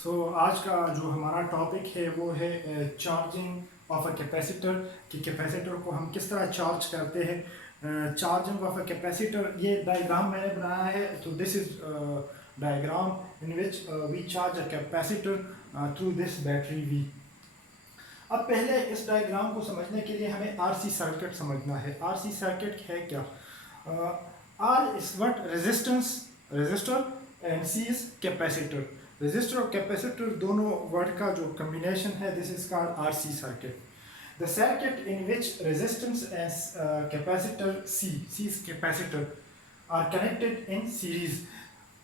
आज का जो हमारा टॉपिक है वो है चार्जिंग ऑफ अ कैपेसिटर कि कैपेसिटर को हम किस तरह चार्ज करते हैं। चार्जिंग ऑफ अ कैपेसिटर, ये डायग्राम मैंने बनाया है। तो this is diagram in which we charge a capacitor through this battery V. अब पहले इस डायग्राम को समझने के लिए हमें आरसी सर्किट समझना है। आरसी सर्किट है क्या? R is what? Resistance, resistor, and C is capacitor. Resistor और कैपेसिटर दोनों वर्ड का जो कॉम्बिनेशन है, this is called RC circuit. The circuit in which resistance and capacitor C is capacitor are connected in series।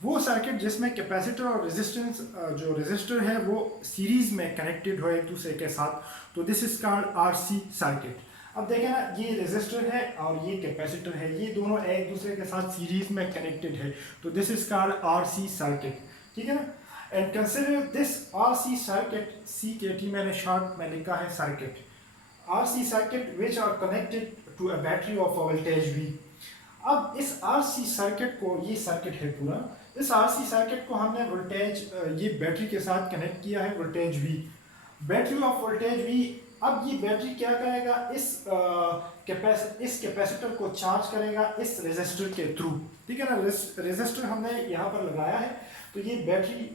वो circuit जिसमें capacitor और resistance जो resistor है वो सीरीज में कनेक्टेड हो एक दूसरे के साथ, तो this is called RC circuit. अब देखें ना, ये रेजिस्टर है और ये कैपेसिटर है, ये दोनों एक दूसरे के साथ सीरीज में कनेक्टेड है, तो this is called RC circuit. ठीक है ना? And consider this RC circuit, C K T मैंने शॉर्ट में लिखा है circuit, RC circuit which are connected to a battery of voltage V. अब इस आरसी सर्किट को, ये सर्किट है पूरा, इस आरसी सर्किट को हमने वोल्टेज ये बैटरी के साथ कनेक्ट किया है, voltage V, battery of voltage V. अब ये बैटरी क्या करेगा? इस कैपेसिटर को चार्ज करेगा इस रेजिस्टर के थ्रू। ठीक है ना? रेजिस्टर हमने यहाँ पर लगाया है, तो ये बैटरी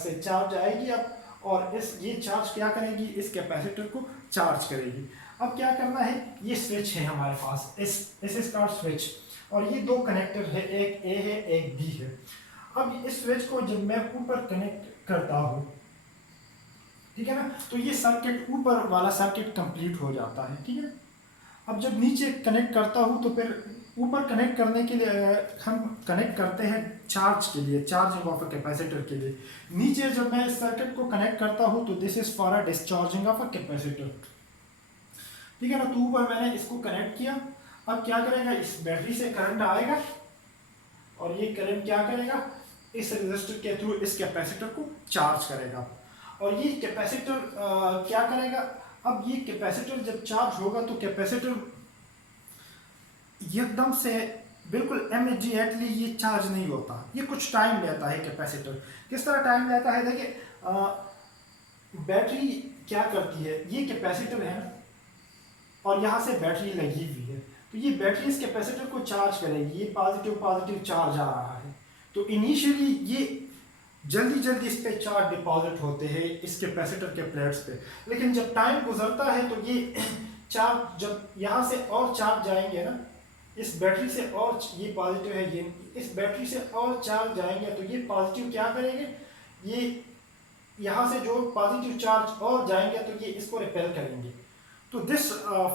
से चार्ज आएगी अब, और ये चार्ज क्या करेगी? इस कैपेसिटर को चार्ज करेगी। अब क्या करना है? ये स्विच है हमारे पास, इस का स्विच, और ये दो कनेक्टर है, एक ए है एक बी है। अब इस स्विच को जब मैं ऊपर कनेक्ट करता हूँ, ठीक है ना, तो ये सर्किट, ऊपर वाला सर्किट कंप्लीट हो जाता है। ठीक है? अब जब नीचे कनेक्ट करता हूँ, तो फिर ऊपर कनेक्ट करने के लिए हम कनेक्ट करते हैं चार्ज के लिए, चार्जिंग ऑफ अ कैपेसिटर के लिए। नीचे जब मैं इस सर्किट को कनेक्ट करता हूँ, तो this is for a discharging of a capacitor. ठीक है ना? तो ऊपर मैंने इसको कनेक्ट किया। अब क्या करेगा? इस बैटरी से करंट आएगा, और ये करंट क्या करेगा? इस रेजिस्टर के थ्रू इस कैपेसिटर को चार्ज करेगा, और ये कैपेसिटर क्या करेगा? अब ये कैपेसिटर जब चार्ज होगा, तो कैपेसिटर एकदम से बिल्कुल इमीडिएटली ये चार्ज नहीं होता, ये कुछ टाइम लेता है। कैपेसिटर किस तरह टाइम लेता है? देखिए, बैटरी क्या करती है, ये कैपेसिटर है और यहाँ से बैटरी लगी हुई है, तो ये बैटरी इस कैपेसिटर को चार्ज करेगी। ये पॉजिटिव पॉजिटिव चार्ज आ रहा है, तो इनिशियली ये जल्दी जल्दी इस पे चार्ज डिपॉजिट होते हैं इस कैपेसिटर के प्लेट्स पे, लेकिन जब टाइम गुजरता है, तो ये चार्ज जब यहाँ से और चार्ज जाएंगे ना, इस बैटरी से, और ये पॉजिटिव है, ये इस बैटरी से और चार्ज जाएंगे, तो ये पॉजिटिव क्या करेंगे? ये यहाँ से जो पॉजिटिव चार्ज और जाएंगे, तो ये इसको रिपेल करेंगे। तो this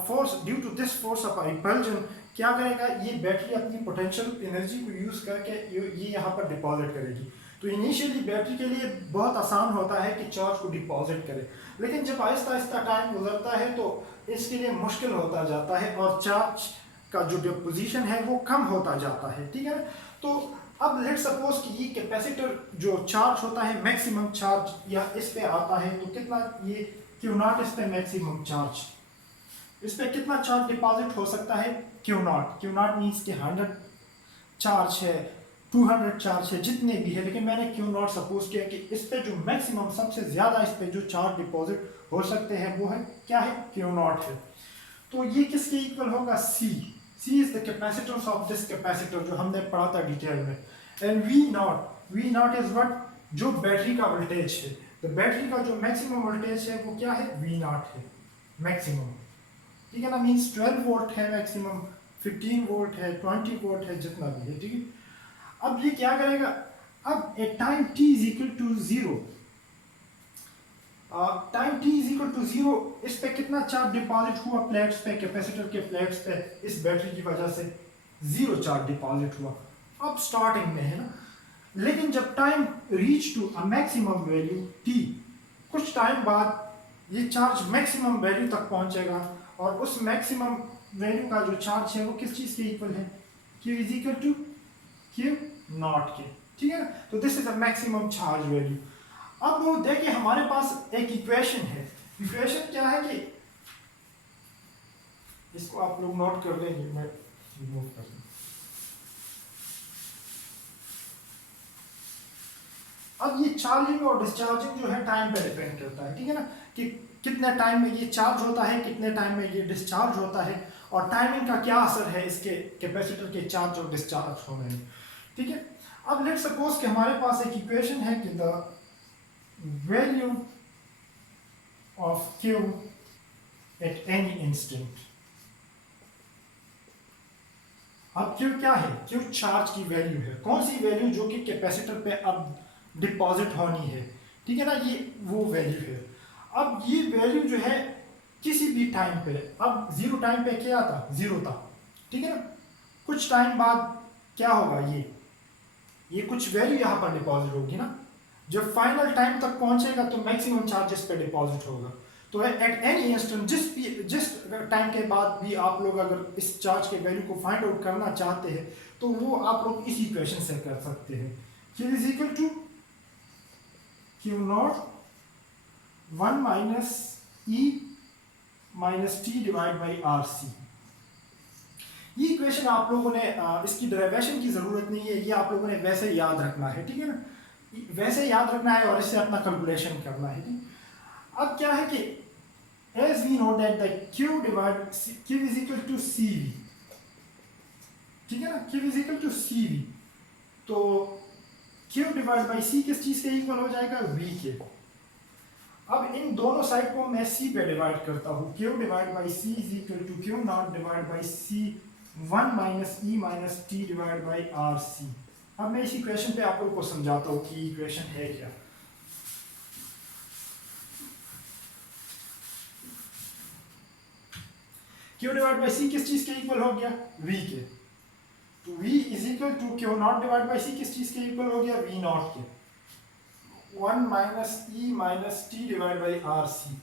force, due to this force of repulsion, क्या करेगा? ये बैटरी अपनी पोटेंशियल एनर्जी को यूज करके ये यहाँ पर डिपॉजिट करेगी। तो इनिशियली बैटरी के लिए बहुत आसान होता है कि चार्ज को डिपॉजिट करे, लेकिन जब आहिस्ता आहिस्ता टाइम गुजरता है, तो इसके लिए मुश्किल होता जाता है, और चार्ज का जो डिपोजिशन है वो कम होता जाता है। ठीक है? तो अब लेट सपोज कि ये कैपेसिटर जो चार्ज होता है, मैक्सिमम चार्ज या इस पे आता है, तो कितना ये क्यू नॉट, इस पे मैक्सिमम चार्ज, इस पे कितना चार्ज डिपॉजिट हो सकता है? Q not. Q not means कि 100 चार्ज है, 200 चार्ज है, जितने भी है, लेकिन मैंने क्यू नॉट सपोज किया कि इस पे जो मैक्सिमम, सबसे ज्यादा इस पे जो चार्ज डिपॉजिट हो सकते हैं, वो है क्या है? क्यू नॉट है। तो ये किसके इक्वल होगा? C. C is the capacitance of this capacitor, जो हमने पढ़ा था डिटेल में। And V naught is what? जो बैटरी का वोल्टेज है, तो बैटरी का जो मैक्सिमम वोल्टेज है वो क्या है? वी नॉट है, मैक्सिमम। ठीक है ना? मीन्स 12 वोल्ट है मैक्सिमम, 15 वोल्ट है, 20 वोल्ट है, जितना भी है। ठीक है? अब ये क्या करेगा? अब at time t is equal to 0, time t is equal to 0, इस पे कितना चार्ज डिपॉजिट हुआ प्लेट्स पे, कैपेसिटर के प्लेट्स पे, इस बैटरी की वजह से 0 चार्ज डिपॉजिट हुआ। अब स्टार्टिंग में है ना, लेकिन जब time reach to a maximum value t, कुछ टाइम बाद ये चार्ज मैक्सिमम वैल्यू तक पहुंचेगा, और उस मैक्सिमम वैल्यू का जो चार्ज है वो किस चीज के इक्वल है? Q is equal to Q naught के। ठीक है ना? तो this is the maximum charge value. अब वो देखिए, हमारे पास एक इक्वेशन है। इक्वेशन क्या है कि इसको आप लोग नोट कर लेंगे, मैं रिमूव कर दूं। अब ये चार्जिंग और डिस्चार्जिंग जो है टाइम पे डिपेंड करता है, ठीक है ना, कि कितने टाइम में ये चार्ज होता है, कितने टाइम में ये डिस्चार्ज होता है, और टाइमिंग का क्या असर है इसके कैपेसिटर के चार्ज और डिस्चार्ज होने में, ठीक है। अब लेट्स सपोज कि हमारे पास एक इक्वेशन है कि the value of Q at any instant. अब Q क्या है? Q चार्ज की वैल्यू है। कौन सी वैल्यू? जो कि कैपेसिटर पे अब डिपॉजिट होनी है, ठीक है ना, ये वो वैल्यू है। अब ये वैल्यू जो है किसी भी टाइम पे, अब जीरो टाइम पे क्या था? जीरो था, ठीक है ना। कुछ टाइम बाद क्या होगा? ये कुछ वैल्यू यहाँ पर डिपॉजिट होगी ना। जब फाइनल टाइम तक पहुंचेगा तो मैक्सिमम चार्जेस पे डिपॉजिट होगा। तो एट एनी इंस्टेंट, जिस टाइम के बाद भी आप लोग अगर इस चार्ज के वैल्यू को फाइंड आउट करना चाहते हैं तो वो आप लोग इस इक्वेशन से कर सकते हैं। Q is equal to Q naught 1 minus E minus t divide by R C. ये इक्वेशन आप लोगों ने इसकी डेरिवेशन की जरूरत नहीं है, ये आप लोगों ने वैसे याद रखना है, ठीक है ना, वैसे याद रखना है और इससे अपना कैलकुलेशन करना है। अब क्या है कि as we know that the Q is equal to CV, ठीक है ना, Q is equal to CV, तो Q डिवाइड बाई C किस चीज के इक्वल हो जाएगा? V के। अब इन दोनों साइड को मैं C पे डिवाइड करता हूँ। Q divide by C is equal to Q naught divide by C 1 minus E minus T divide by R C. अब मैं इस इक्वेशन पे आप लोग को समझाता हूँ कि इक्वेशन है क्या। Q डिवाइड बाई C किस चीज के इक्वल हो गया? V के। तो V is equal to Q naught divide by C किस चीज के इक्वल हो गया? V नॉट के। 1 minus E minus T divide by R C.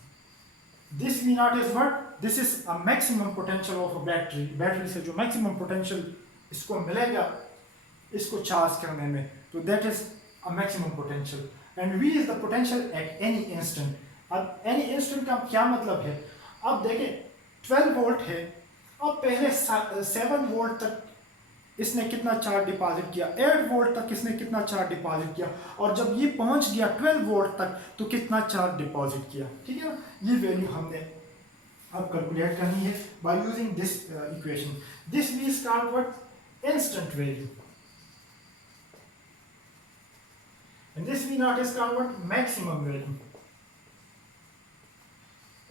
This V naught is what? This is a maximum potential of a battery. Battery से जो maximum potential इसको मिलेगा इसको चार्ज करने में, तो that is a maximum potential. And V is the potential at any instant. अब any instant का क्या मतलब है? अब देखें 12 वोल्ट है, अब पहले 7 वोल्ट तक इसने कितना चार्ज डिपॉजिट किया, 8 वोल्ट तक इसने कितना चार्ज डिपॉजिट किया, और जब ये पहुंच गया 12 वोल्ट तक तो कितना चार्ज डिपॉजिट किया, ठीक है ना। ये वैल्यू हमने अब कैलकुलेट करनी है by using this equation. This V is called what? Instant value, and this V naught is called what? Maximum value,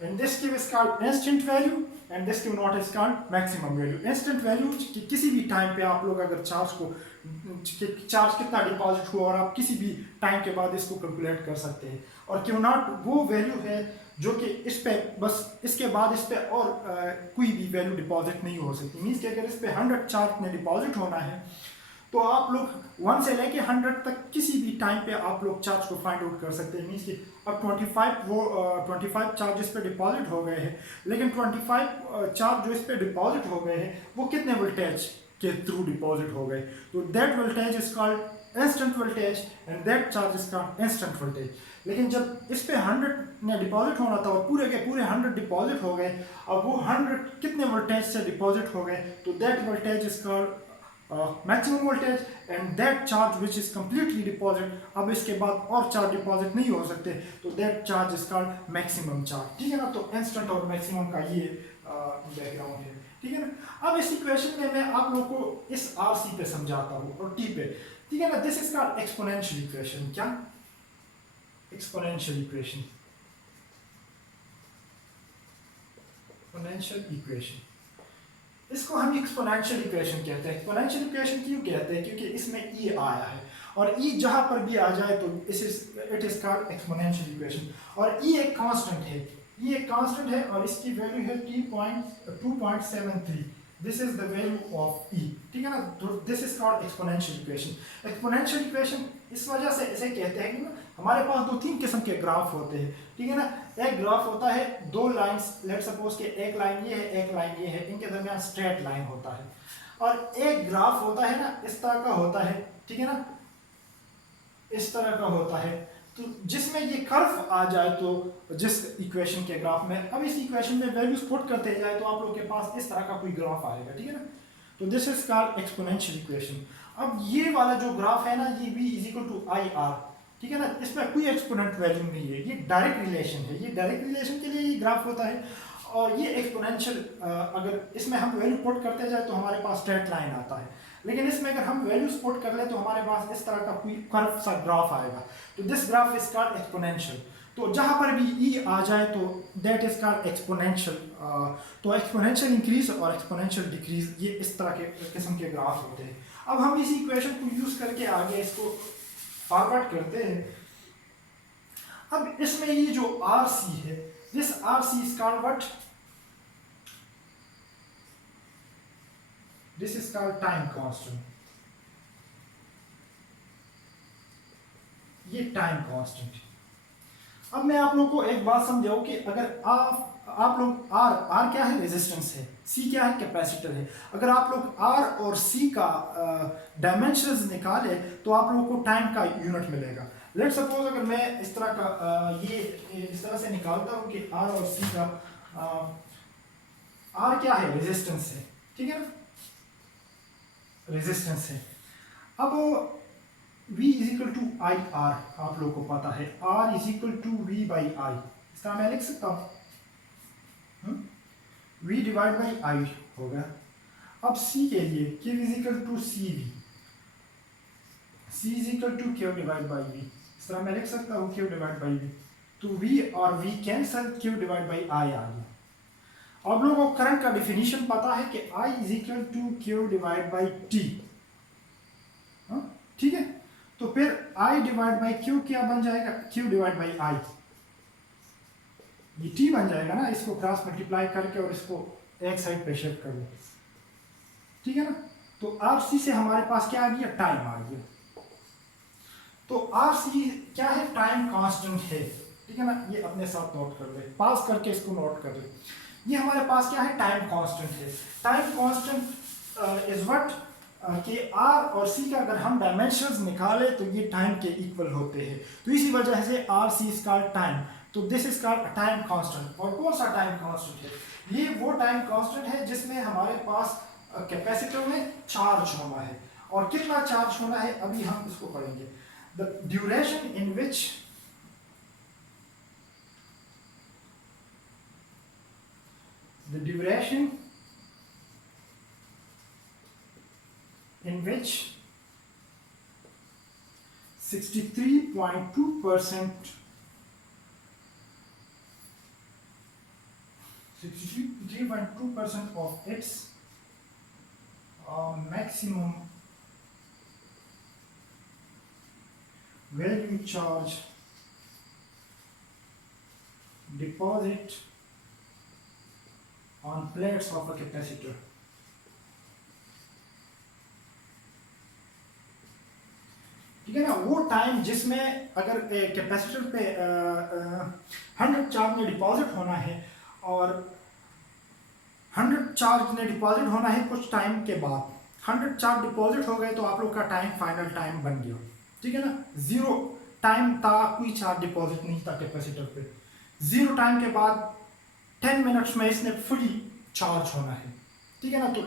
and this Q is called instant value and this Q naught is called maximum value. Instant value कि किसी भी time पे आप लोग अगर charge कितना deposit हुआ और आप किसी भी टाइम के बाद इसको कैलकुलेट कर सकते हैं। और Q naught वो वैल्यू है जो कि इस पे बस इसके बाद इस पे और कोई भी वैल्यू डिपॉजिट नहीं हो सकती। मीन्स कि अगर इस पे 100 चार्ज में डिपॉजिट होना है तो आप लोग 1 से लेके 100 तक किसी भी टाइम पे आप लोग चार्ज को फाइंड आउट कर सकते हैं। मीन्स कि अब 25 चार्ज इस पे डिपॉजिट हो गए हैं, लेकिन 25 चार्ज जो इस पे डिपॉजिट हो गए हैं वो कितने वोल्टेज के थ्रू डिपॉजिट हो गए? तो that voltage is called instant voltage and that charge is called instant voltage. लेकिन जब इस पे 100 में डिपॉजिट होना था और पूरे के पूरे 100 डिपॉजिट हो गए, अब वो 100 कितने वोल्टेज से डिपॉजिट हो गए? तो that voltage is called maximum voltage and that charge which is completely deposit, अब इसके बाद और चार्ज डिपॉजिट नहीं हो सकते, तो that charge is called maximum charge, ठीक है ना। तो इंस्टेंट और मैक्सिमम का ये बैकग्राउंड है, ठीक है ना। अब इस इक्वेशन में मैं आप लोग को इस आर सी पे समझाता हूँ और टी पे, ठीक है ना। This is called exponential equation. क्या? एक्सपोनेंशियल इक्वेशन, एक्सपोनेंशियल इक्वेशन, इसको हम एक्सपोनेंशियल इक्वेशन कहते हैं। एक्सपोनेंशियल इक्वेशन क्यों कहते हैं? क्योंकि इसमें ई आया है और ई जहां पर भी आ जाए तो it is called exponential equation. और ई एक कांस्टेंट है, ई एक कांस्टेंट है और इसकी वैल्यू है 2.73। This is the value of E, ठीक है ना। तो this is called exponential equation. Exponential equation इस वजह से इसे कहते हैं कि ना हमारे पास 2-3 किस्म के ग्राफ होते हैं, ठीक है ना। एक ग्राफ होता है 2 लाइंस, लेट सपोज के एक लाइन ये है एक लाइन ये है, इनके दरमियान स्ट्रेट लाइन होता है। और एक ग्राफ होता है ना इस तरह का होता है, ठीक है ना, इस तरह का होता है, तो जिसमें ये कर्व आ जाए तो जिस इक्वेशन के ग्राफ में, अब इस इक्वेशन में वैल्यूज पुट करते जाए तो आप लोग के पास इस तरह का कोई ग्राफ आएगा, ठीक है ना। तो this is called exponential equation. अब ये वाला जो ग्राफ है ना, ये v is equal to I R, ठीक है ना, इसमें कोई एक्सपोनेंट वैल्यू नहीं है, ये डायरेक्ट रिलेशन है, ये डायरेक्ट रिलेशन के लिए ये ग्राफ होता है। और ये एक्सपोनेंशियल, अगर इसमें हम वैल्यू पुट करते जाए तो हमारे पास स्ट्रेट लाइन आता है, लेकिन इसमें अगर हम वैल्यूज पुट कर ले तो हमारे पास इस तरह का कोई कर्व सा ग्राफ आएगा। तो this graph is called exponential. तो जहां पर भी ई आ जाए तो दैट इज कॉल्ड एक्सपोनेंशियल। तो एक्सपोनेंशियल इंक्रीज और एक्सपोनेंशियल डिक्रीज, ये इस तरह के किस्म के ग्राफ होते हैं। अब हम इसी इक्वेशन को यूज करके आगे इसको फॉरवर्ड करते हैं। अब इसमें ये जो आर सी है, this R C is called what, this is called time constant. ये टाइम कांस्टेंट। अब मैं आप लोग को एक बात समझाऊं कि अगर आप लोग आर क्या है, रेजिस्टेंस है, सी क्या है, कैपेसिटर है। अगर आप लोग आर और सी का डायमेंशंस निकाले तो आप लोगों को टाइम का यूनिट मिलेगा। लेट सपोज अगर मैं इस तरह का ये इस तरह से निकालता हूं कि आर और सी का, आर क्या है, रेजिस्टेंस है, ठीक है ना, रेजिस्टेंस है। अब V is equal to I R, आप लोगों को पता है R is equal to V by I, इस तरह मैं लिख सकता हूं, V डिवाइड बाई आई होगा। अब C के लिए Q is equal to C V, C is equal to Q divide by V, इस तरह मैं लिख सकता हूं Q डिवाइड बाई V। तो V और V cancel, Q divide by I आ गया। आप लोगों को करंट का डिफिनीशन पता है कि I is equal to Q divide by T, ठीक है। तो फिर I डिवाइड बाई Q क्या बन जाएगा, Q डिवाइड बाई I, ये T बन जाएगा ना, इसको क्रॉस मल्टीप्लाई करके और इसको एक साइड पे शिफ्ट कर लो, ठीक है ना। तो RC से हमारे पास क्या आ गया, टाइम आ गया। तो RC क्या है, टाइम कांस्टेंट है, ठीक है ना। ये अपने साथ नोट कर ले, पास करके इसको नोट कर ले। ये हमारे पास क्या है, टाइम कांस्टेंट है। टाइम कांस्टेंट इज व्हाट, कि आर और सी का अगर हम डायमेंशंस निकाले तो ये टाइम के इक्वल होते हैं। तो इसी वजह से R C is called time. तो this is called time constant. और कौन सा टाइम कांस्टेंट है, ये वो टाइम कांस्टेंट है जिसमें हमारे पास कैपेसिटर में चार्ज होना है। और कितना चार्ज होना है अभी हम इसको पढ़ेंगे। The duration in which the duration in which 63.2% of its maximum value charge deposit on plates of a capacitor। ठीक है ना, वो टाइम जिसमें अगर कैपेसिटर पे 100 चार्ज में डिपॉजिट होना है और 100 चार्ज ने डिपॉजिट होना है कुछ टाइम के बाद। 100 चार्ज डिपॉजिट हो गए तो आप लोग का टाइम फाइनल टाइम बन गया, ठीक है ना। 0 टाइम था, कोई चार्ज डिपॉजिट नहीं था कैपेसिटर पे। 0 टाइम के बाद 10 मिनट्स में इसने फुली चार्ज होना है, ठीक है ना। तो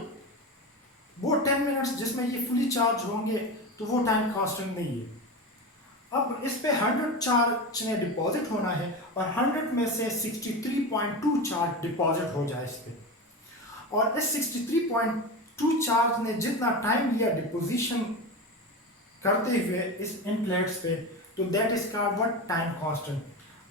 वो 10 मिनट्स जिसमें ये फुली चार्ज होंगे तो वो टाइम कांस्टेंट नहीं है। अब इस पे 100 चार्ज ने डिपॉजिट होना है और 100 में से 63.2 चार्ज डिपॉजिट हो जाए इस पे। और इस 63.2 चार्ज ने जितना टाइम लिया डिपोजिशन करते हुए इस इन प्लेट्स पे, तो that is called what, time constant.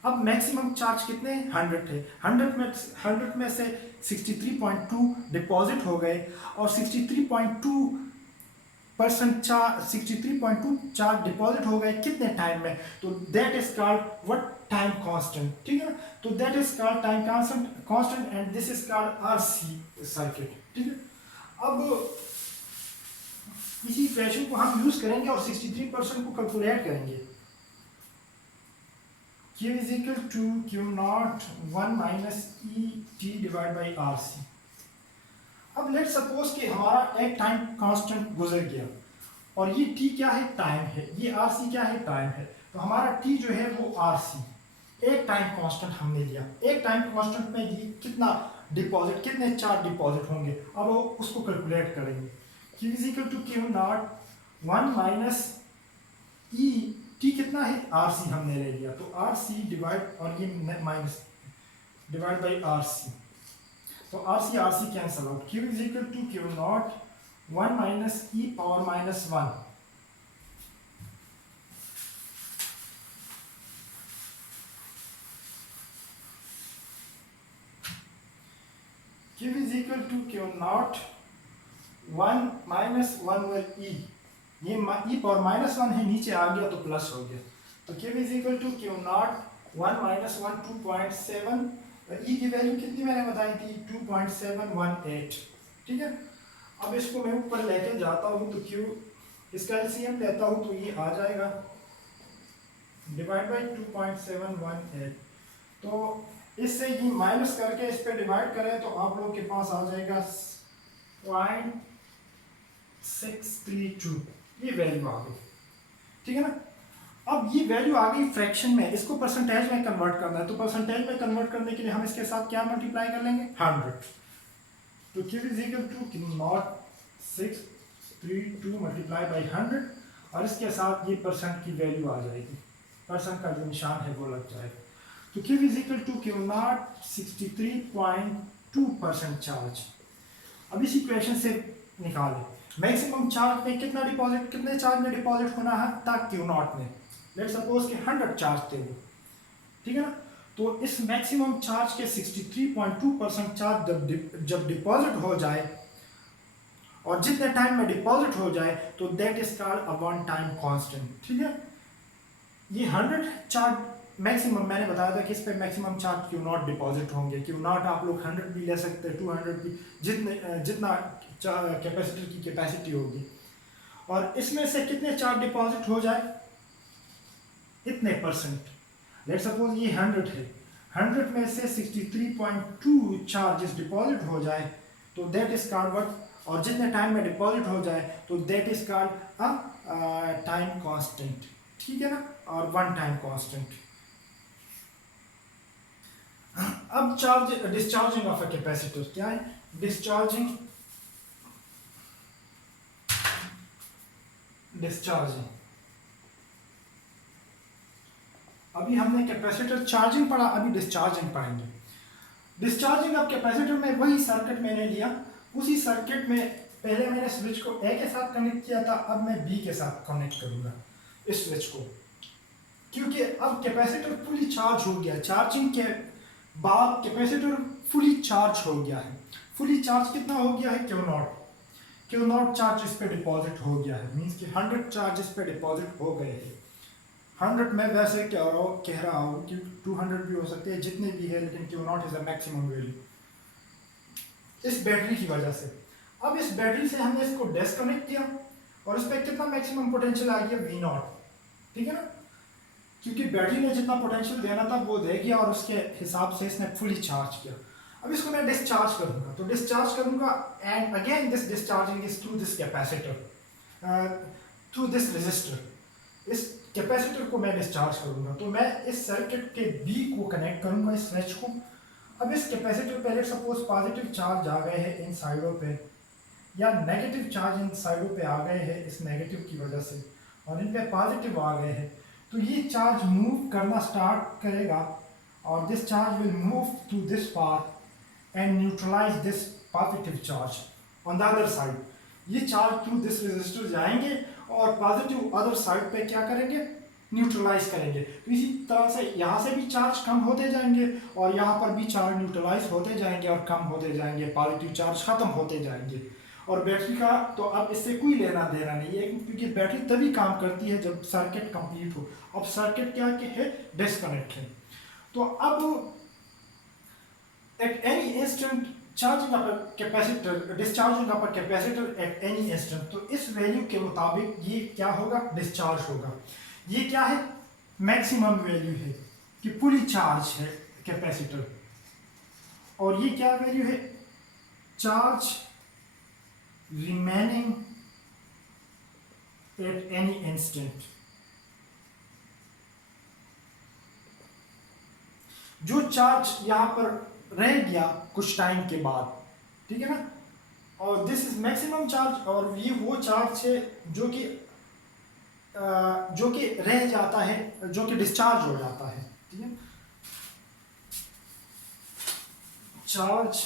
अब मैक्सिमम चार्ज कितने, 100 थे। 100 में से 63.2 डिपॉजिट हो गए और 63.2 चार्ज डिपॉजिट हो गए कितने टाइम में, तो that is called what, time constant, ठीक है ना। तो that is called time constant and this is called RC circuit, ठीक है। अब इसी इक्वेशन को हम यूज करेंगे और 63% को कैलकुलेट करेंगे। Q is equal to Q naught 1 minus E T divided by RC। अब लेट सपोज कि हमारा एक टाइम कांस्टेंट गुजर गया और ये T क्या है, टाइम है, ये RC क्या है, टाइम है। तो हमारा T जो है वो RC, एक टाइम कांस्टेंट हमने लिया। एक टाइम कांस्टेंट में ये कितना डिपॉजिट, कितने चार्ज डिपॉजिट होंगे, अब वो उसको कैलकुलेट करेंगे। Q is equal to Q naught 1 minus E T कितना है, आर सी हमने ले लिया, तो आर सी डिवाइड और ये minus divide by R C, तो R C cancel out, Q is equal to Q naught 1 minus E power minus 1, Q is equal to Q naught 1 minus 1 over E, ये E power minus 1 है, नीचे आ गया तो plus हो गया, तो Q is equal to Q naught 1 minus 1 2.7, E की value कितनी मैंने बताई थी 2.718, ठीक है। अब इसको मैं ऊपर लेके जाता हूँ तो Q इसका एलसीएम लेता हूँ तो ये आ जाएगा डिवाइड बाई 2.718, तो इससे ये माइनस करके इस पे डिवाइड करें तो आप लोग के पास आ जाएगा 0.632, ये वैल्यू आ गई, ठीक है ना। अब ये वैल्यू आ गई फ्रैक्शन में, इसको परसेंटेज में कन्वर्ट करना है, तो परसेंटेज में कन्वर्ट करने के लिए हम इसके साथ क्या मल्टीप्लाई कर लेंगे 100, तो Q is equal to Q naught 632 multiply by 100, और इसके साथ ये परसेंट की वैल्यू आ जाएगी, परसेंट का जो निशान है वो लग जाएगा, तो Q is equal to Q naught 63.2% charge. अब इस इक्वेशन से निकालें मैक्सिमम चार्ज में कितना डिपॉजिट, कितने चार्ज में डिपॉजिट होना है तक Q नॉट में, लेट सपोज कि 100 चार्ज थे वो, ठीक है ना, तो इस मैक्सिमम चार्ज के 63.2% चार्ज जब डिपॉजिट हो जाए और जितने टाइम में डिपॉजिट हो जाए तो that is called a one time constant, ठीक है। ये 100 चार्ज मैक्सिमम मैंने बताया था कि इस पे maximum charge Q not deposit होंगे, क्यू नॉट आप लोग 100 भी ले सकते हैं, 200 भी, जितना कैपेसिटर की कैपेसिटी होगी, और इसमें से कितने चार्ज डिपॉजिट हो जाए इतने परसेंट, लेट सपोज ये 100 है, 100 में से 63.2 चार्जेस डिपॉजिट हो जाए तो दैट इज कॉल्ड व्हाट, और जितने टाइम में डिपॉजिट हो जाए तो that is called a time constant, ठीक है ना, और वन टाइम कांस्टेंट। अब charge discharging of a capacitor क्या है, डिस्चार्जिंग अभी हमने कैपेसिटर चार्जिंग पढ़ा, अभी डिस्चार्जिंग पढ़ेंगे। डिस्चार्जिंग ऑफ कैपेसिटर में वही सर्किट मैंने लिया, उसी सर्किट में पहले मैंने स्विच को ए के साथ कनेक्ट किया था, अब मैं बी के साथ कनेक्ट करूंगा इस स्विच को, क्योंकि अब कैपेसिटर फुली चार्ज हो गया, चार्जिंग के बाद कैपेसिटर फुली चार्ज हो गया है, फुली चार्ज कितना हो गया है क्यू नॉट चार्ज इस पे डिपॉजिट हो गया है, मींस कि 100 चार्ज इस पे डिपॉजिट हो गए हैं, 100 में वैसे कह रहा हूँ कि 200 भी हो सकते हैं, जितने भी है, लेकिन Q naught is the maximum value इस बैटरी की वजह से। अब इस बैटरी से हमने इसको डिस्कनेक्ट किया और इस पर कितना मैक्सिमम पोटेंशियल आ गया V नॉट, ठीक है ना, क्योंकि बैटरी ने जितना पोटेंशियल देना था वो दे गया और उसके हिसाब से इसने फुली चार्ज किया। अब इसको मैं डिस्चार्ज करूंगा, तो डिस्चार्ज करूंगा and again this discharging is through this capacitor, through this resistor, इस कैपेसिटर को मैं डिस्चार्ज करूंगा, तो मैं इस सर्किट के बी को कनेक्ट करूंगा इस स्विच को। अब इस कैपेसिटर पे लेट सपोज पॉजिटिव चार्ज आ गए हैं इन साइडों पे, या नेगेटिव चार्ज इन साइडों पे आ गए हैं इस नेगेटिव की वजह से, और इन पे पॉजिटिव आ गए हैं, तो ये चार्ज मूव करना स्टार्ट करेगा और this charge will move to this path and neutralize this positive charge on the other side. ये चार्ज थ्रू दिस रेजिस्टर जाएंगे और पॉजिटिव अदर साइड पे क्या करेंगे, न्यूट्रलाइज करेंगे। तो इसी तरह से यहाँ से भी चार्ज कम होते जाएंगे और यहाँ पर भी चार्ज न्यूट्रलाइज होते जाएंगे और कम होते जाएंगे, पॉजिटिव चार्ज खत्म होते जाएंगे। और बैटरी का तो अब इससे कोई लेना देना नहीं है, क्योंकि बैटरी तभी काम करती है जब सर्किट कंप्लीट हो। अब सर्किट क्या है, डिस्कनेक्ट है। तो अब at any instant charging up capacitor, discharging up capacitor at any instant, तो इस वैल्यू के मुताबिक ये क्या होगा, डिस्चार्ज होगा। ये क्या है, मैक्सिमम वैल्यू है कि फुली चार्ज है कैपेसिटर, और ये क्या वैल्यू है, charge remaining at any instant। जो चार्ज यहां पर रह गया कुछ टाइम के बाद, ठीक है ना, और दिस इज मैक्सिमम चार्ज, और ये वो चार्ज है जो कि जो कि रह जाता है, जो कि डिस्चार्ज हो जाता है, ठीक है। Charge,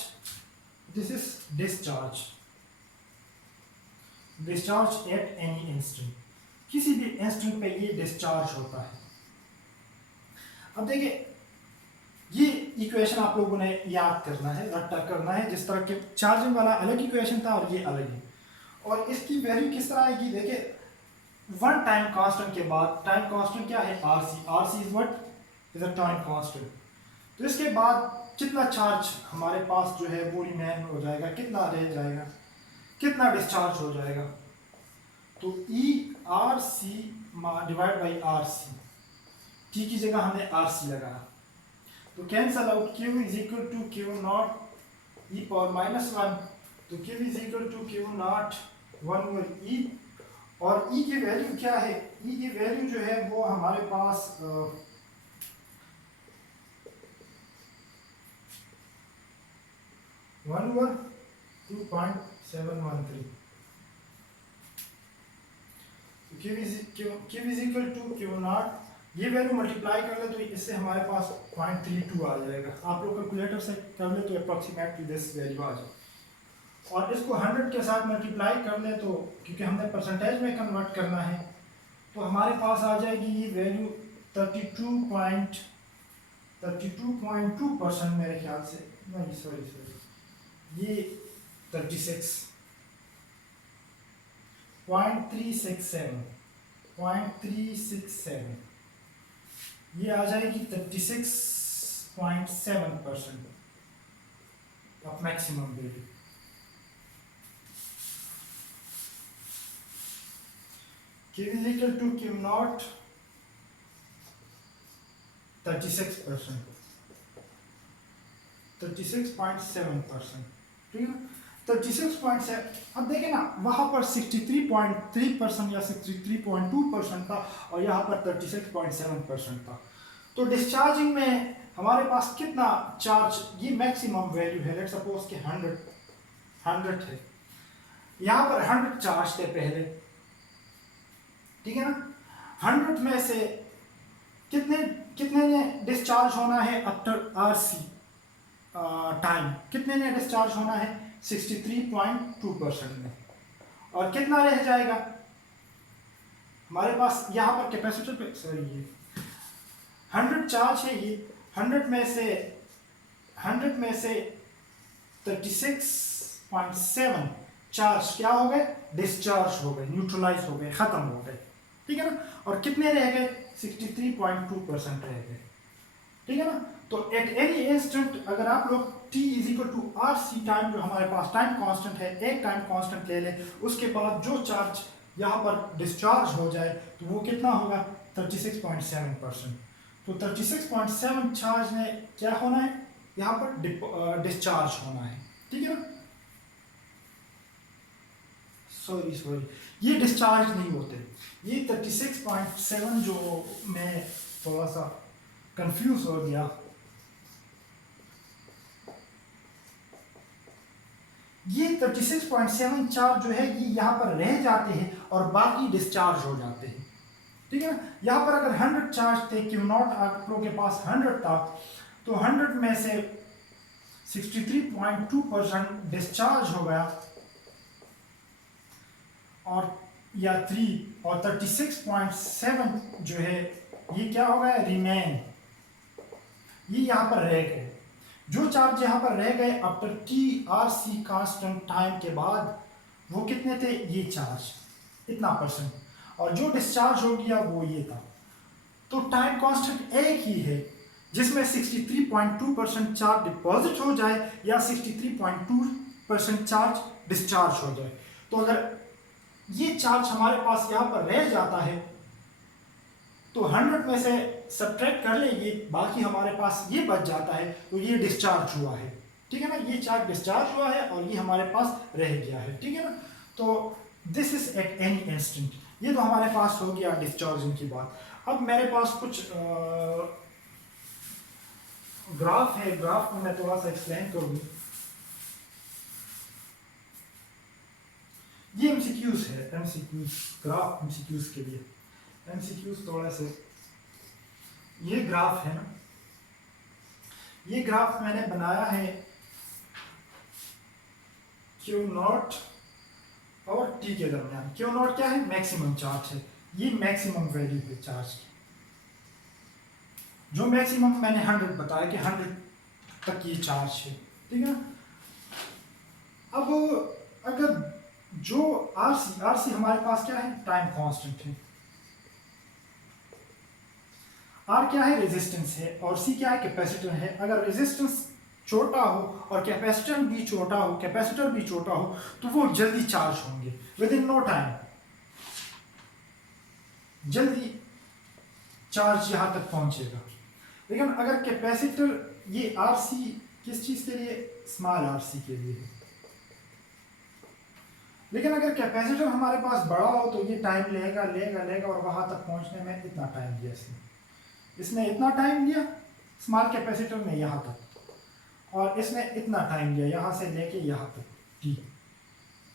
this is discharge, discharge at any instant, किसी भी इंस्टेंट पे ये डिस्चार्ज होता है। अब देखिए ये इक्वेशन आप लोगों ने याद करना है, रट्टा करना है, जिस तरह के चार्जिंग वाला अलग इक्वेशन था और ये अलग है। और इसकी वैल्यू किस तरह आएगी, देखिए वन टाइम कांस्टेंट के बाद, टाइम कांस्टेंट क्या है, RC, RC is what, is a time constant. तो इसके बाद कितना चार्ज हमारे पास जो है वो रिमेन हो जाएगा, कितना रह जाएगा, कितना डिस्चार्ज हो जाएगा। तो E R C divide by R C, T की जगह हमने आर सी लगाया, तो cancel out, Q is equal to Q naught E power minus one, तो Q is equal to Q naught one over E, और E की value क्या है, E की वैल्यू जो है वो हमारे पास 1 over 2.713, Q is equal to Q naught, ये वैल्यू मल्टीप्लाई कर ले तो इससे हमारे पास 0.32 आ जाएगा। आप लोग कैलकुलेटर से कर ले तो अप्रॉक्सीमेटली दिस वैल्यू आ जाए, और इसको 100 के साथ मल्टीप्लाई कर ले तो, क्योंकि हमने परसेंटेज में कन्वर्ट करना है, तो हमारे पास आ जाएगी ये वैल्यू 32.2% मेरे ख्याल से, नहीं सॉरी ये 36.367 ये आ जाएगी 36.7% of maximum value. Q is equal to Q naught 36%, 36.7%, ठीक है, 36.7। अब देखें ना, वहां पर 63.3% या 63.2% था और यहाँ पर 36.7% था। तो डिस्चार्जिंग में हमारे पास कितना चार्ज, ये मैक्सिमम वैल्यू है, लेट्स सपोज कि 100 है, यहाँ पर 100 चार्ज थे पहले, ठीक है ना। 100 में से कितने ने डिस्चार्ज होना है आफ्टर आरसी टाइम, कितने ने डिस्चार्ज होना है, 63.2% में, और कितना रह जाएगा हमारे पास यहाँ पर कैपेसिटर पे, सॉरी ये 100 चार्ज है, ये 100 में से 36.7 चार्ज क्या हो गए, डिस्चार्ज हो गए, न्यूट्रलाइज हो गए, खत्म हो गए, ठीक है ना। और कितने रह गए, 63.2% रह गए, ठीक है ना। तो एट एनी इंस्टेंट अगर आप लोग t is equal to R C time, जो हमारे पास टाइम कांस्टेंट है, एक टाइम कांस्टेंट ले लें, उसके बाद जो चार्ज यहाँ पर डिस्चार्ज हो जाए तो वो कितना होगा, 36.7%। तो 36.7 चार्ज ने क्या होना है, यहाँ पर डिस्चार्ज होना है, ठीक है ना। सॉरी ये डिस्चार्ज नहीं होते, ये 36.7 जो मैं थोड़ा सा कंफ्यूज हो गया, ये 36.7 चार्ज जो है ये यहाँ पर रह जाते हैं और बाकी डिस्चार्ज हो जाते हैं, ठीक है ना। यहाँ पर अगर 100 चार्ज थे, Q नॉट आप लोगों के पास 100 था, तो 100 में से 63.2% डिस्चार्ज हो गया, और या 3, और 36.7 जो है ये क्या हो गया, रिमेन, ये यहाँ पर रह गए। जो चार्ज यहाँ पर रह गए after T R C constant time के बाद, वो कितने थे, ये चार्ज इतना %, और जो डिस्चार्ज हो गया वो ये था। तो टाइम कांस्टेंट एक ही है, जिसमें 63.2% चार्ज डिपॉजिट हो जाए या 63.2% चार्ज डिस्चार्ज हो जाए। तो अगर ये चार्ज हमारे पास यहाँ पर रह जाता है तो 100 में से सब्ट्रैक्ट कर लेंगे, बाकी हमारे पास ये बच जाता है, तो ये डिस्चार्ज हुआ है, ठीक है ना। ये चार्ज डिस्चार्ज हुआ है और ये हमारे पास रह गया है, ठीक है ना। तो this is at any instant, ये तो हमारे पास हो गया डिस्चार्जिंग की बात। अब मेरे पास कुछ ग्राफ है, ग्राफ को मैं थोड़ा सा एक्सप्लेन करूंगी। ये एमसीक्यूज है, एमसीक्यूज ग्राफ एमसीक्यूज के लिए। एमसीक्यूज थोड़ा से, ये ग्राफ है ना, ये ग्राफ मैंने बनाया है क्यू नॉट और टी के दरमियान। क्यू नॉट क्या है? मैक्सिमम चार्ज है, ये मैक्सिमम वैल्यू है चार्ज की, जो मैक्सिमम मैंने 100 बताया कि 100 तक ये चार्ज है, ठीक है। अब अगर जो आरसी हमारे पास क्या है? टाइम कांस्टेंट है। आर क्या है? रेजिस्टेंस है, और सी क्या है? कैपेसिटर है। अगर रेजिस्टेंस छोटा हो और कैपेसिटर भी छोटा हो तो वो जल्दी चार्ज होंगे विद इन नो टाइम, जल्दी चार्ज यहां तक पहुंचेगा। लेकिन अगर कैपेसिटर, ये आरसी किस चीज के लिए? स्मॉल आरसी के लिए है। लेकिन अगर कैपेसिटर हमारे पास बड़ा हो तो ये टाइम लेगा और वहां तक पहुंचने में इतना टाइम लिया इसने इतना टाइम लिया स्मॉल कैपेसिटर ने यहाँ तक, और इसने इतना टाइम लिया यहाँ से लेके यहाँ तक टी।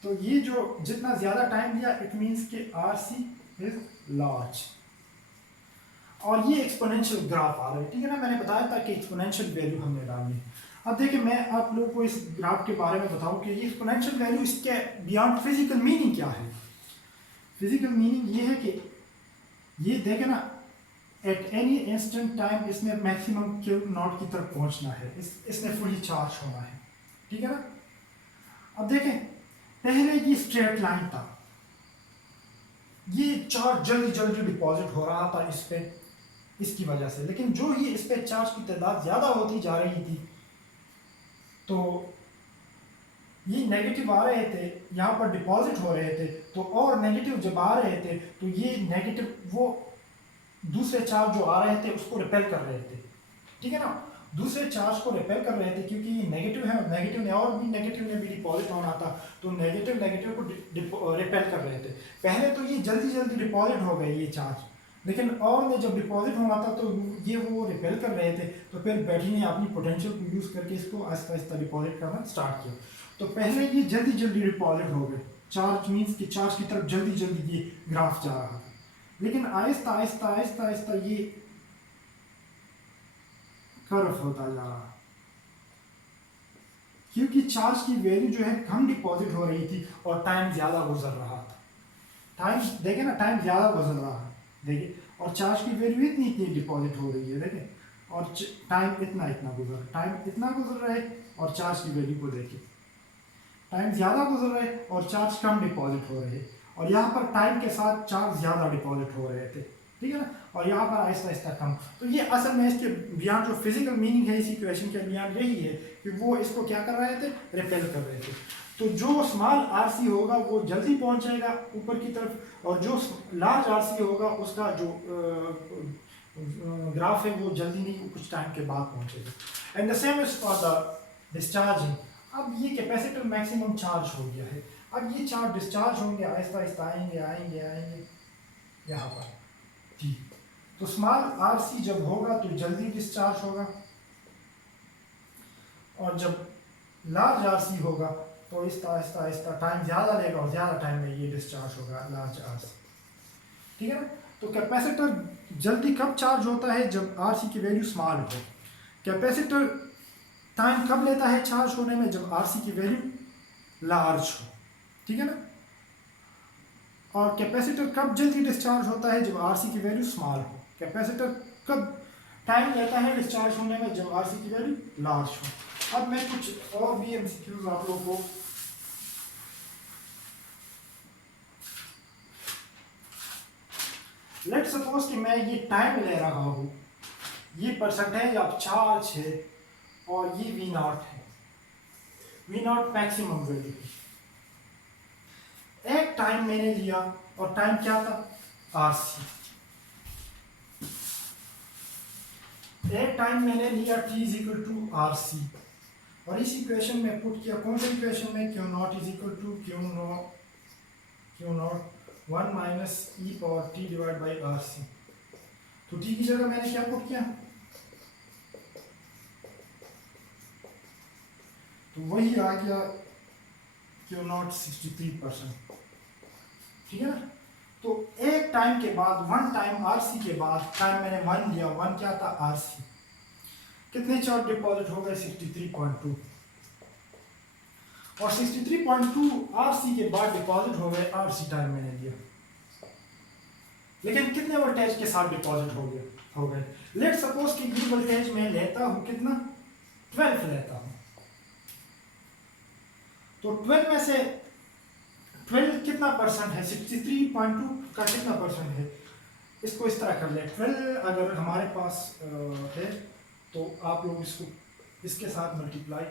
तो ये जो जितना ज्यादा टाइम लिया, इट मींस कि आरसी इज लार्ज, और ये एक्सपोनेंशियल ग्राफ आ रहा है, ठीक है ना। मैंने बताया था कि एक्सपोनेंशियल वैल्यू हमने डालनी है। अब देखिए, मैं आप लोगों को इस ग्राफ के बारे में बताऊं कि ये एक्सपोनेंशियल वैल्यू, इसके बियॉन्ड फिजिकल मीनिंग क्या है। फिजिकल मीनिंग ये है कि ये देखे ना, एट एनी इंस्टेंट टाइम इसमें मैक्सिमम क्यू नॉट की तरफ पहुंचना है, इसमें फुली चार्ज होना है, ठीक है ना। अब देखें, पहले ये स्ट्रेट लाइन था, ये चार्ज जल्दी जल्दी डिपॉजिट हो रहा था इस पे, इसकी वजह से। लेकिन जो ही इस पे चार्ज की तादाद ज्यादा होती जा रही थी, तो ये नेगेटिव आ रहे थे, यहाँ पर डिपॉजिट हो रहे थे, तो और नेगेटिव जब आ रहे थे तो ये नेगेटिव वो दूसरे चार्ज जो आ रहे थे उसको रिपेल कर रहे थे, ठीक है ना। दूसरे चार्ज को रिपेल कर रहे थे क्योंकि ये नेगेटिव है, नेगेटिव ने और भी नेगेटिव ने भी डिपॉजिट होना था, तो नेगेटिव को रिपेल कर रहे थे। पहले तो ये जल्दी जल्दी डिपॉजिट हो गए ये चार्ज, लेकिन और ने जब डिपॉजिट होना था तो ये वो रिपेल कर रहे थे, तो फिर बैटरी ने अपनी पोटेंशियल को यूज़ करके इसको आहिस्ता आहिस्ता डिपॉजिट करना स्टार्ट किया। तो पहले ये जल्दी जल्दी डिपॉजिट हो गए, चार्ज मीन्स कि चार्ज की तरफ जल्दी जल्दी ये ग्राफ जा रहा था। लेकिन आहिस्ता आहिस्ता आहिस्ता आहिस्ता ये कर्व होता जा रहा, क्योंकि चार्ज की वैल्यू जो है कम डिपॉजिट हो रही थी और टाइम ज्यादा गुजर रहा था। टाइम देखे ना, टाइम ज्यादा गुजर रहा है, देखिए, और चार्ज की वैल्यू इतनी इतनी डिपॉजिट हो रही है, देखिए, और टाइम इतना इतना गुजर, टाइम इतना गुजर रहा है, और चार्ज की वैल्यू को देखिए, टाइम ज़्यादा गुजर रहा है और चार्ज कम डिपॉजिट हो रहे हैं, और यहाँ पर टाइम के साथ चार्ज ज़्यादा डिपॉजिट हो रहे थे, ठीक है ना, और यहाँ पर आहिस्ता आहिस्ता कम। तो ये असल में इसके बियॉन्ड जो फिजिकल मीनिंग है इस इक्वेशन के बियॉन्ड यही है कि वो इसको क्या कर रहे थे? रिपेल कर रहे थे। तो जो स्मॉल आरसी होगा वो जल्दी पहुंचेगा ऊपर की तरफ, और जो लार्ज आरसी होगा उसका जो ग्राफ है वो जल्दी नहीं, कुछ टाइम के बाद पहुंचेगा। And the same is for the discharging. अब ये कैपेसिटर मैक्सिमम चार्ज हो गया है, अब ये चार्ज डिस्चार्ज होंगे, आहिस्ता आहिस्ता आएंगे आएंगे आएंगे यहाँ पर, ठीक। तो स्मॉल आरसी जब होगा तो जल्दी डिस्चार्ज होगा, और जब लार्ज आरसी होगा तो आहिस्ता आहिस्ता आहिस्ता टाइम ज़्यादा लेगा और ज़्यादा टाइम में ये डिस्चार्ज होगा लार्ज आरसी, ठीक है ना। तो कैपेसिटर जल्दी कब चार्ज होता है? जब आरसी की वैल्यू स्मॉल हो। कैपेसिटर टाइम कब लेता है चार्ज होने में? जब आरसी की वैल्यू लार्ज हो, ठीक है ना। और कैपेसिटर कब जल्दी डिस्चार्ज होता है? जब आरसी की वैल्यू स्मॉल हो। कैपेसिटर कब टाइम लेता है डिस्चार्ज होने में? जब आरसी की वैल्यू लार्ज हो। अब मैं कुछ और भी एमसीक्यूज आप लोगों को लेट सपोज कि मैं ये टाइम ले रहा हूं, ये परसेंटेज ऑफ चार्ज है, और ये वी नॉट है, वी नॉट मैक्सिमम वैल्यू है। एक टाइम मैंने लिया, और टाइम क्या था? आरसी। एक टाइम मैंने लिया t is equal to R C, और इस इक्वेशन में पुट किया, कौन सी इक्वेशन में? Q naught is equal to Q naught 1 minus E power T divide by R C. तो t की जगह मैंने क्या पुट किया? तो वही आ गया क्यू नॉट 63%, ठीक है ना। तो एक टाइम के बाद, वन टाइम आरसी के बाद, टाइम मैंने वन लिया, वन क्या था आरसी, कितने चार्ज डिपॉजिट हो गए 63.2, और 63.2 आरसी के बाद डिपॉजिट हो गए, आरसी टाइम मैंने लिया, लेकिन कितने वोल्टेज के साथ डिपॉजिट हो गए। लेट सपोज कि ग्रिड वोल्टेज में लेता हूं कितना, 12 लेता हूं, तो 12 में से 12 कितना परसेंट है, 63.2 का कितना परसेंट है, इसको इस तरह कर ले, 12 अगर हमारे पास है तो आप लोग इसको इसके साथ मल्टीप्लाई